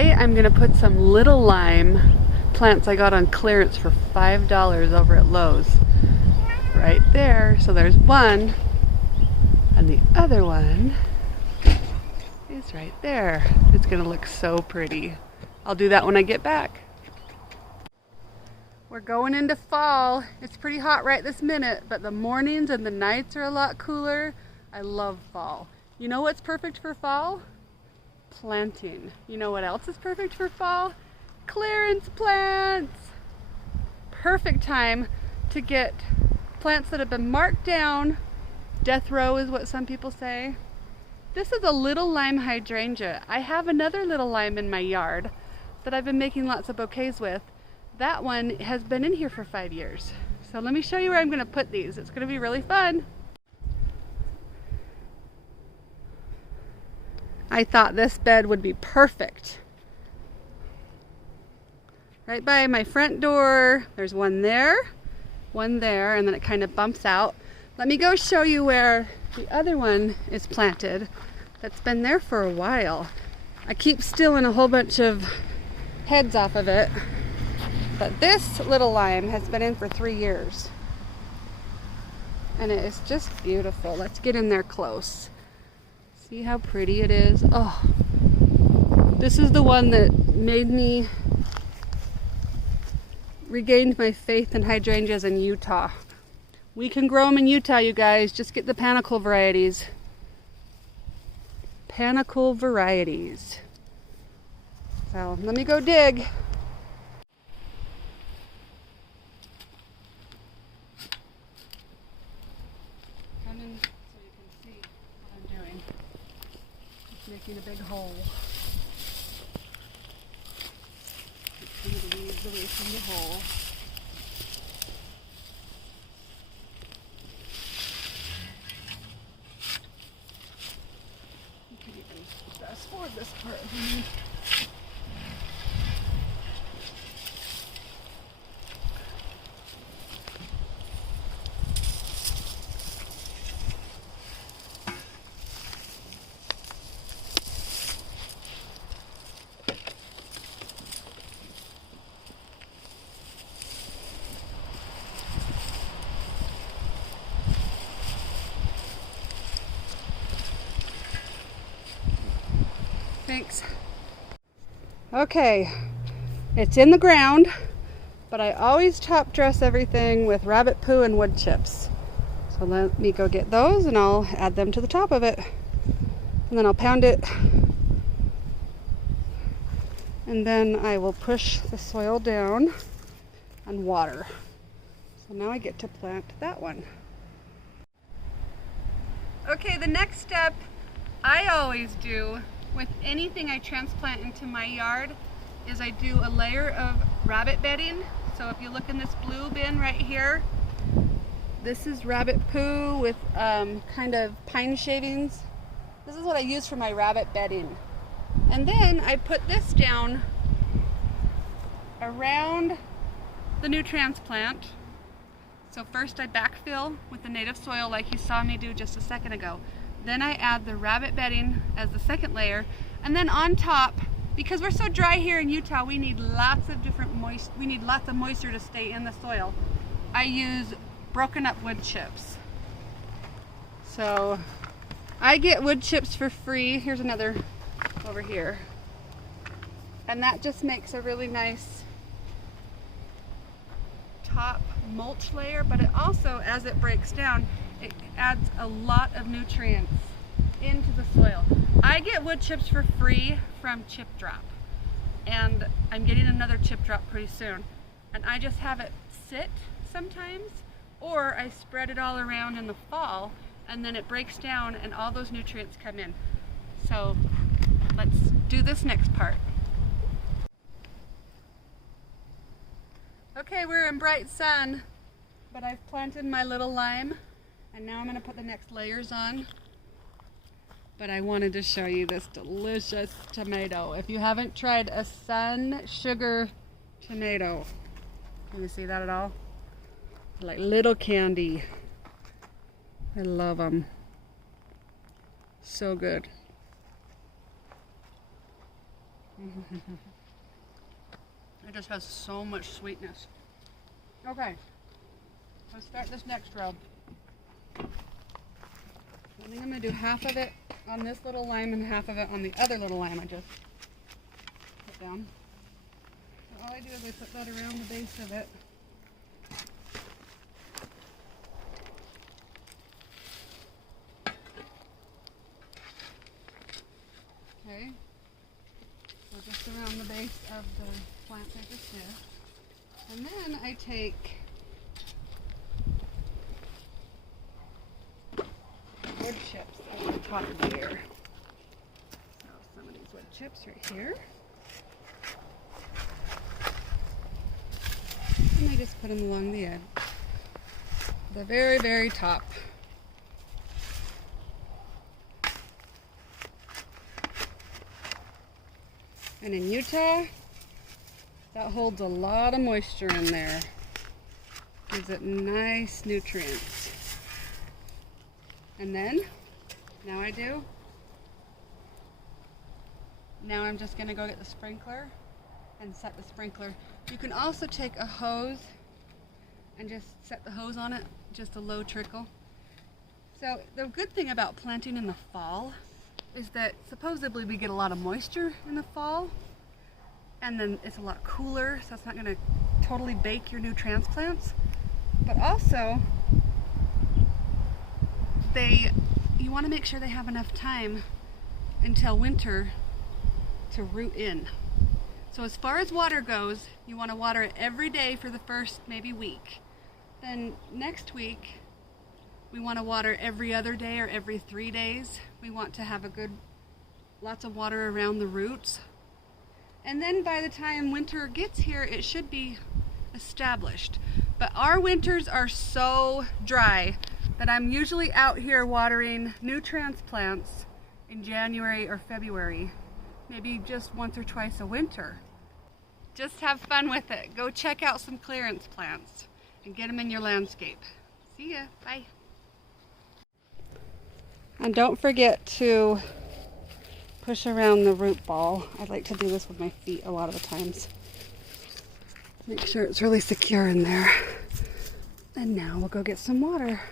Today I'm gonna put some little lime plants I got on clearance for $5 over at Lowe's. Right there. So there's one, and the other one is right there. It's gonna look so pretty. I'll do that when I get back. We're going into fall. It's pretty hot right this minute, but the mornings and the nights are a lot cooler. I love fall. You know what's perfect for fall? Planting. You know what else is perfect for fall? Clearance plants. Perfect time to get plants that have been marked down. Death row is what some people say. This is a little lime hydrangea. I have another little lime in my yard that I've been making lots of bouquets with. That one has been in here for 5 years. So let me show you where I'm going to put these. It's going to be really fun. I thought this bed would be perfect. Right by my front door, there's one there, and then it kind of bumps out. Let me go show you where the other one is planted that's been there for a while. I keep stealing a whole bunch of heads off of it, but this little lime has been in for 3 years. And it is just beautiful. Let's get in there close. See how pretty it is? Oh, this is the one that made me regained my faith in hydrangeas in Utah. We can grow them in Utah, you guys. Just get the panicle varieties. Panicle varieties. So let me go dig. Come in so you can see what I'm doing. Just making a big hole. Get some of the weeds away from the hole. You can even fast forward this part if you need. Thanks. Okay, it's in the ground, but I always top dress everything with rabbit poo and wood chips. So let me go get those and I'll add them to the top of it. And then I'll pound it. And then I will push the soil down and water. So now I get to plant that one. Okay, the next step I always do with anything I transplant into my yard is I do a layer of rabbit bedding. So if you look in this blue bin right here, this is rabbit poo with kind of pine shavings. This is what I use for my rabbit bedding. And then I put this down around the new transplant. So first I backfill with the native soil like you saw me do just a second ago. Then I add the rabbit bedding as the second layer, and then on top, because we're so dry here in Utah, we need lots of moisture to stay in the soil. I use broken up wood chips. So I get wood chips for free. Here's another over here. And that just makes a really nice top mulch layer, but it also, as it breaks down, it adds a lot of nutrients into the soil. I get wood chips for free from Chip Drop, and I'm getting another Chip Drop pretty soon. And I just have it sit sometimes, or I spread it all around in the fall, and then it breaks down and all those nutrients come in. So let's do this next part. Okay, we're in bright sun, but I've planted my little lime. And now I'm going to put the next layers on. But I wanted to show you this delicious tomato. If you haven't tried a sun sugar tomato, can you see that at all? Like little candy. I love them. So good. It just has so much sweetness. Okay, let's start this next row. I think I'm going to do half of it on this little lime and half of it on the other little lime I just put down. So all I do is I put that around the base of it. Okay, so just around the base of the plant I just did. And then I take wood chips over the top of here. So some of these wood chips right here. And I just put them along the edge. The very, very top. And in Utah, that holds a lot of moisture in there. Gives it nice nutrients. And then, now I'm just gonna go get the sprinkler and set the sprinkler. You can also take a hose and just set the hose on it, just a low trickle. So the good thing about planting in the fall is that supposedly we get a lot of moisture in the fall, and then it's a lot cooler, so it's not gonna totally bake your new transplants. But also, you wanna make sure they have enough time until winter to root in. So as far as water goes, you wanna water it every day for the first maybe week. Then next week, we want to water every other day or every 3 days. We want to have lots of water around the roots. And then by the time winter gets here, it should be established. But our winters are so dry that I'm usually out here watering new transplants in January or February, maybe just once or twice a winter. Just have fun with it. Go check out some clearance plants and get them in your landscape. See ya, bye. And don't forget to push around the root ball. I like to do this with my feet a lot of the times. Make sure it's really secure in there. And now we'll go get some water.